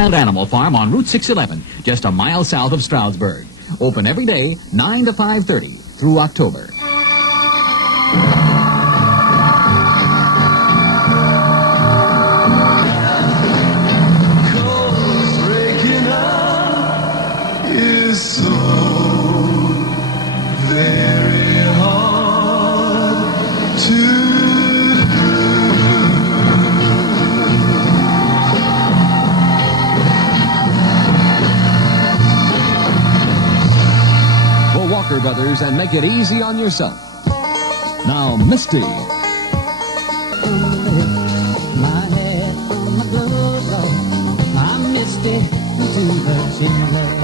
Wild Animal Farm on Route 611, just a mile south of Stroudsburg. Open every day, 9 to 5:30 through October. So very hard to do. For Walker Brothers, and make it easy on yourself. Now, Misty. My head on my glove, I'm Misty too much in love.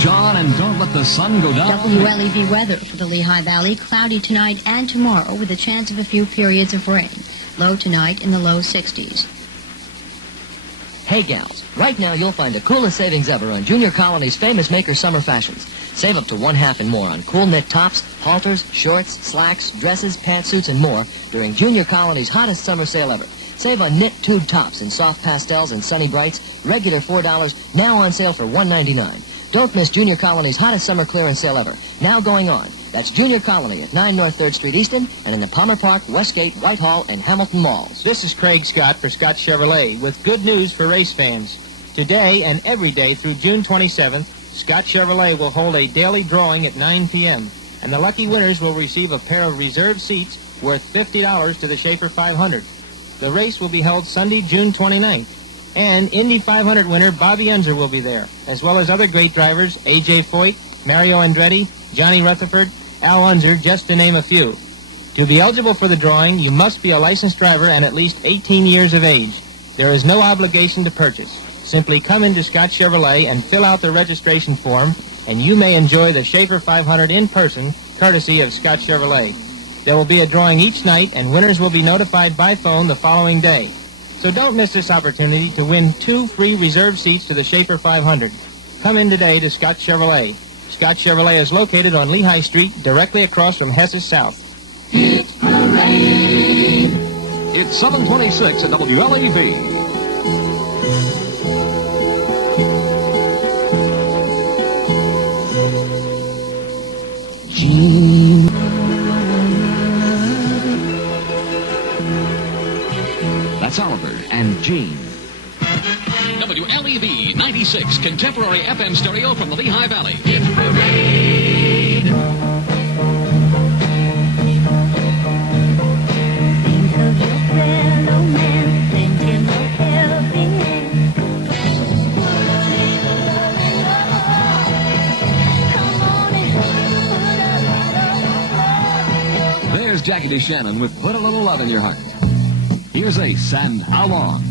John, and don't let the sun go down. WLEV weather for the Lehigh Valley. Cloudy tonight and tomorrow with a chance of a few periods of rain. Low tonight in the low 60s. Hey, gals. Right now you'll find the coolest savings ever on Junior Colony's famous Maker Summer Fashions. Save up to 1/2 and more on cool knit tops, halters, shorts, slacks, dresses, pantsuits, and more during Junior Colony's hottest summer sale ever. Save on knit tube tops in soft pastels and sunny brights, regular $4, now on sale for $1.99. Don't miss Junior Colony's hottest summer clearance sale ever, now going on. That's Junior Colony at 9 North 3rd Street, Easton, and in the Palmer Park, Westgate, Whitehall, and Hamilton malls. This is Craig Scott for Scott Chevrolet with good news for race fans. Today and every day through June 27th, Scott Chevrolet will hold a daily drawing at 9 p.m., and the lucky winners will receive a pair of reserved seats worth $50 to the Schaefer 500. The race will be held Sunday, June 29th. And Indy 500 winner Bobby Unser will be there, as well as other great drivers, A.J. Foyt, Mario Andretti, Johnny Rutherford, Al Unser, just to name a few. To be eligible for the drawing, you must be a licensed driver and at least 18 years of age. There is no obligation to purchase. Simply come into Scott Chevrolet and fill out the registration form, and you may enjoy the Schaefer 500 in person, courtesy of Scott Chevrolet. There will be a drawing each night, and winners will be notified by phone the following day. So don't miss this opportunity to win 2 free reserved seats to the Schaefer 500. Come in today to Scott Chevrolet. Scott Chevrolet is located on Lehigh Street, directly across from Hess's South. It's parade. It's 7:26 at WLEV. Gene. That's Oliver and Jean. WLEV 96, contemporary FM stereo from the Lehigh Valley. It's parade. Think of your fellow man, thinking of helping hand. Come on and There's Jackie DeShannon with Put a Little Love in Your Heart. Here's Ace and How Long.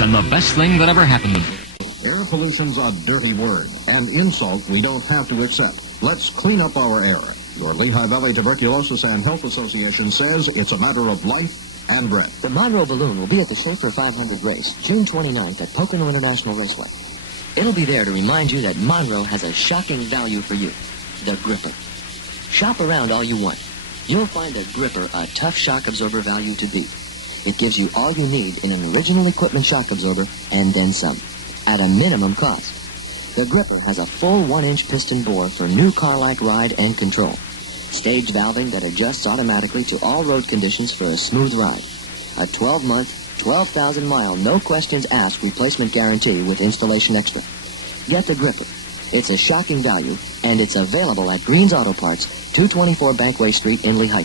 And the best thing that ever happened. Air pollution's a dirty word, an insult we don't have to accept. Let's clean up our air. Your Lehigh Valley Tuberculosis and Health Association says it's a matter of life and breath. The Monroe Balloon will be at the Schaefer 500 race, June 29th at Pocono International Raceway. It'll be there to remind you that Monroe has a shocking value for you, the gripper. Shop around all you want. You'll find a gripper a tough shock absorber value to beat. It gives you all you need in an original equipment shock absorber and then some, at a minimum cost. The gripper has a full 1-inch piston bore for new car-like ride and control. Stage valving that adjusts automatically to all road conditions for a smooth ride. A 12-month, 12,000-mile, no questions asked replacement guarantee with installation extra. Get the gripper. It's a shocking value, and it's available at Green's Auto Parts, 224 Bankway Street in Lehigh.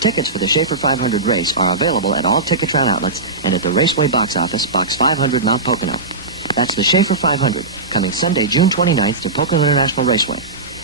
Tickets for the Schaefer 500 race are available at all Ticketron outlets and at the Raceway box office, Box 500, Mount Pocono. That's the Schaefer 500, coming Sunday, June 29th to Pocono International Raceway.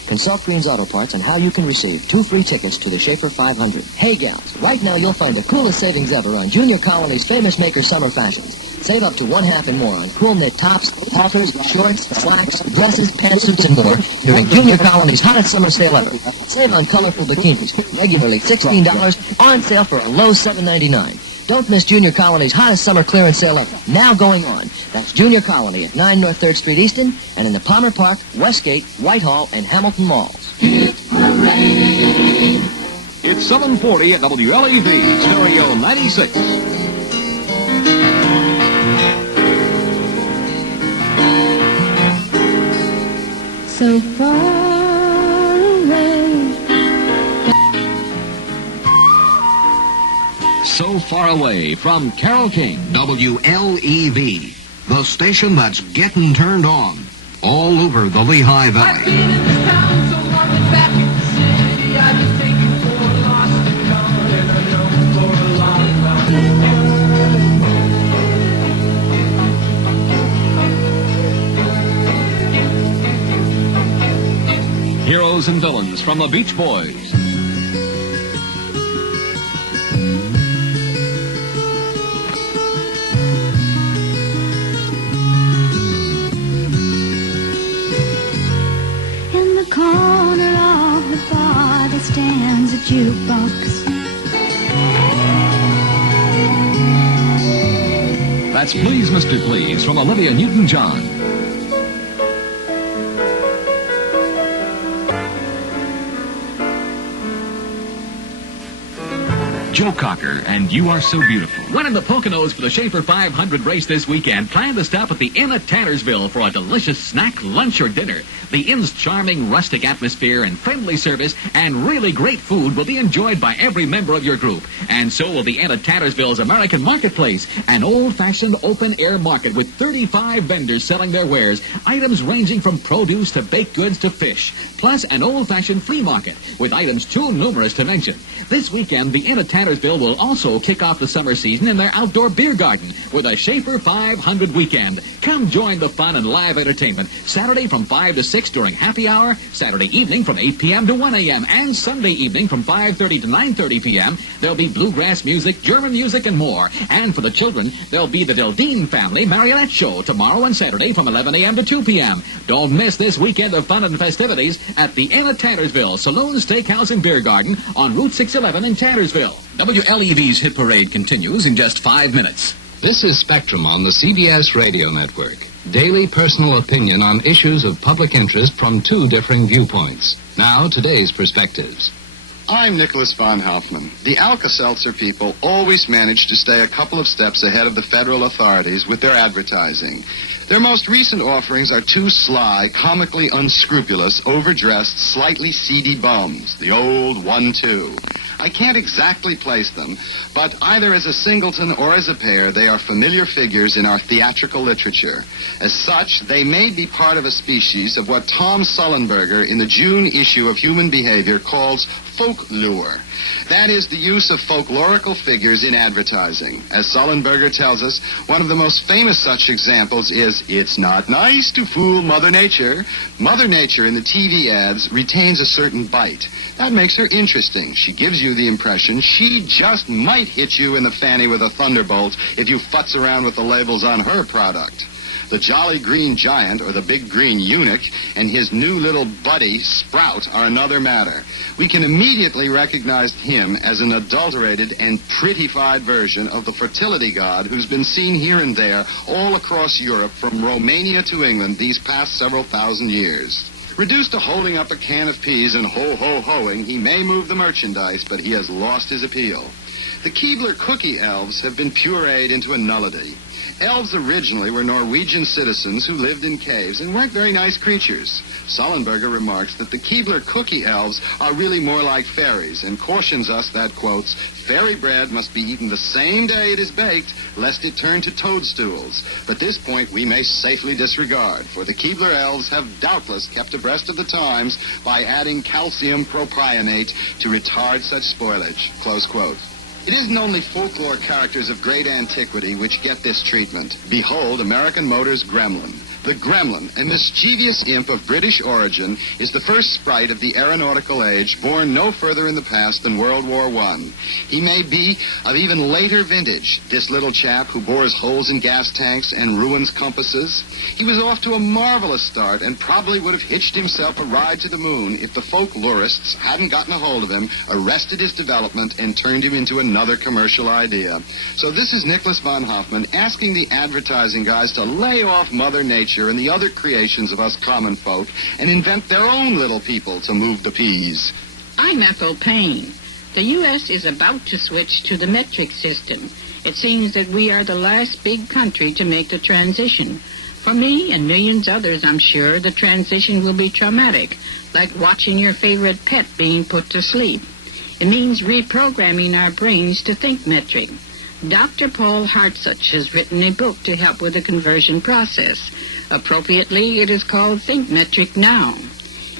Consult Green's Auto Parts on how you can receive 2 free tickets to the Schaefer 500. Hey, gals, right now you'll find the coolest savings ever on Junior Colony's famous maker summer fashions. Save up to 1/2 and more on cool knit tops, halters, shorts, slacks, dresses, pantsuits, and more during Junior Colony's hottest summer sale ever. Save on colorful bikinis, regularly $16, on sale for a low $7.99. Don't miss Junior Colony's hottest summer clearance sale ever, now going on. That's Junior Colony at 9 North 3rd Street, Easton, and in the Palmer Park, Westgate, Whitehall, and Hamilton malls. It's 740 at WLEV, Stereo 96. So far away. So Far Away from Carole King. WLEV, the station that's getting turned on all over the Lehigh Valley. Heroes and Villains from the Beach Boys. In the corner of the bar there stands a jukebox. That's Please, Mr. Please from Olivia Newton-John. Joe Cocker, and You Are So Beautiful. One in the Poconos for the Schaefer 500 race this weekend. Plan to stop at the Inn at Tannersville for a delicious snack, lunch, or dinner. The Inn's charming, rustic atmosphere and friendly service and really great food will be enjoyed by every member of your group. And so will the Inn at Tannersville's American Marketplace, an old-fashioned open-air market with 35 vendors selling their wares, items ranging from produce to baked goods to fish, plus an old-fashioned flea market with items too numerous to mention. This weekend, the Inn at Tannersville will also kick off the summer season in their outdoor beer garden with a Schaefer 500 weekend. Come join the fun and live entertainment Saturday from 5 to 6 during happy hour, Saturday evening from 8 p.m. to 1 a.m., and Sunday evening from 5:30 to 9:30 p.m. There'll be bluegrass music, German music, and more. And for the children, there'll be the Dildine Family Marionette Show tomorrow and Saturday from 11 a.m. to 2 p.m. Don't miss this weekend of fun and festivities at the Inn at Tannersville, Saloon, Steakhouse, and Beer Garden on Route 611 in Tannersville. WLEV's hit parade continues in just 5 minutes. This is Spectrum on the CBS radio network. Daily personal opinion on issues of public interest from 2 differing viewpoints. Now, today's perspectives. I'm Nicholas von Hoffman. The Alka-Seltzer people always manage to stay a couple of steps ahead of the federal authorities with their advertising. Their most recent offerings are 2 sly, comically unscrupulous, overdressed, slightly seedy bums. The old 1-2. I can't exactly place them, but either as a singleton or as a pair, they are familiar figures in our theatrical literature. As such, they may be part of a species of what Tom Sullenberger in the June issue of Human Behavior calls folklore. That is the use of folklorical figures in advertising. As Sullenberger tells us, one of the most famous such examples is, "It's not nice to fool Mother Nature." Mother Nature in the TV ads retains a certain bite. That makes her interesting. She gives you the impression she just might hit you in the fanny with a thunderbolt if you futz around with the labels on her product. The Jolly Green Giant, or the Big Green Eunuch, and his new little buddy, Sprout, are another matter. We can immediately recognize him as an adulterated and prettified version of the fertility god who's been seen here and there all across Europe from Romania to England these past several thousand years. Reduced to holding up a can of peas and ho-ho-hoing, he may move the merchandise, but he has lost his appeal. The Keebler cookie elves have been pureed into a nullity. Elves originally were Norwegian citizens who lived in caves and weren't very nice creatures. Sullenberger remarks that the Keebler cookie elves are really more like fairies and cautions us that, quotes, fairy bread must be eaten the same day it is baked, lest it turn to toadstools. But this point we may safely disregard, for the Keebler elves have doubtless kept abreast of the times by adding calcium propionate to retard such spoilage, close quote. It isn't only folklore characters of great antiquity which get this treatment. Behold American Motor's Gremlin. The Gremlin, a mischievous imp of British origin, is the first sprite of the aeronautical age, born no further in the past than World War I. He may be of even later vintage, this little chap who bores holes in gas tanks and ruins compasses. He was off to a marvelous start and probably would have hitched himself a ride to the moon if the folklorists hadn't gotten a hold of him, arrested his development, and turned him into another commercial idea. So this is Nicholas von Hoffman asking the advertising guys to lay off Mother Nature and the other creations of us common folk and invent their own little people to move the peas. I'm Ethel Payne. The U.S. is about to switch to the metric system. It seems that we are the last big country to make the transition. For me and millions others, I'm sure, the transition will be traumatic, like watching your favorite pet being put to sleep. It means reprogramming our brains to think metric. Dr. Paul Hartsuch has written a book to help with the conversion process. Appropriately, it is called Think Metric Now.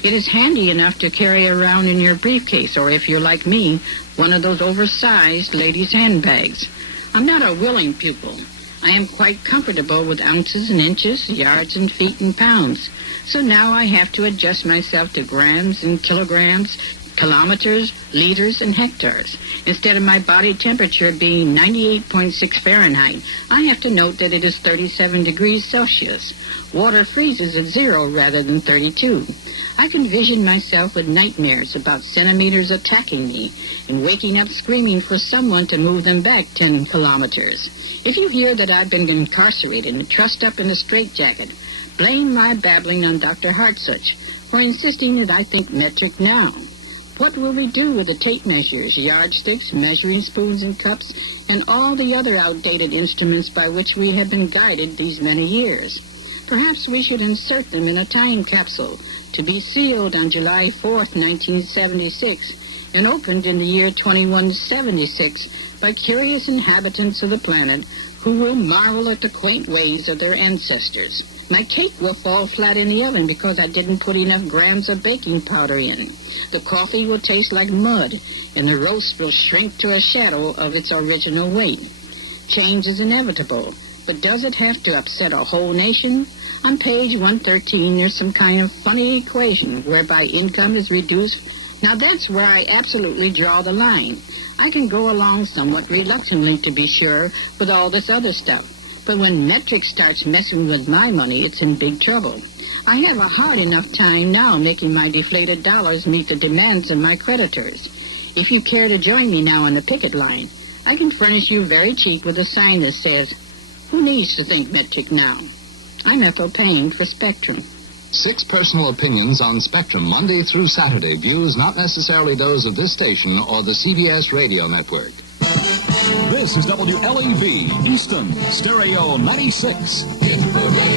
It is handy enough to carry around in your briefcase, or if you're like me, one of those oversized ladies' handbags. I'm not a willing pupil. I am quite comfortable with ounces and inches, yards and feet and pounds. So now I have to adjust myself to grams and kilograms, kilometers, liters, and hectares. Instead of my body temperature being 98.6 Fahrenheit, I have to note that it is 37 degrees Celsius. Water freezes at 0 rather than 32. I can vision myself with nightmares about centimeters attacking me and waking up screaming for someone to move them back 10 kilometers. If you hear that I've been incarcerated and trussed up in a straitjacket, blame my babbling on Dr. Hartsuch for insisting that I think metric now. What will we do with the tape measures, yardsticks, measuring spoons and cups, and all the other outdated instruments by which we have been guided these many years? Perhaps we should insert them in a time capsule to be sealed on July 4th, 1976, and opened in the year 2176 by curious inhabitants of the planet who will marvel at the quaint ways of their ancestors. My cake will fall flat in the oven because I didn't put enough grams of baking powder in. The coffee will taste like mud, and the roast will shrink to a shadow of its original weight. Change is inevitable, but does it have to upset a whole nation? On page 113, there's some kind of funny equation whereby income is reduced. Now that's where I absolutely draw the line. I can go along somewhat reluctantly, to be sure, with all this other stuff. But when metric starts messing with my money, it's in big trouble. I have a hard enough time now making my deflated dollars meet the demands of my creditors. If you care to join me now on the picket line, I can furnish you very cheap with a sign that says, "Who needs to think metric now?" I'm Ethel Payne for Spectrum. 6 personal opinions on Spectrum, Monday through Saturday. Views not necessarily those of this station or the CBS radio network. This is WLEV Easton, Stereo 96. Hit the radio.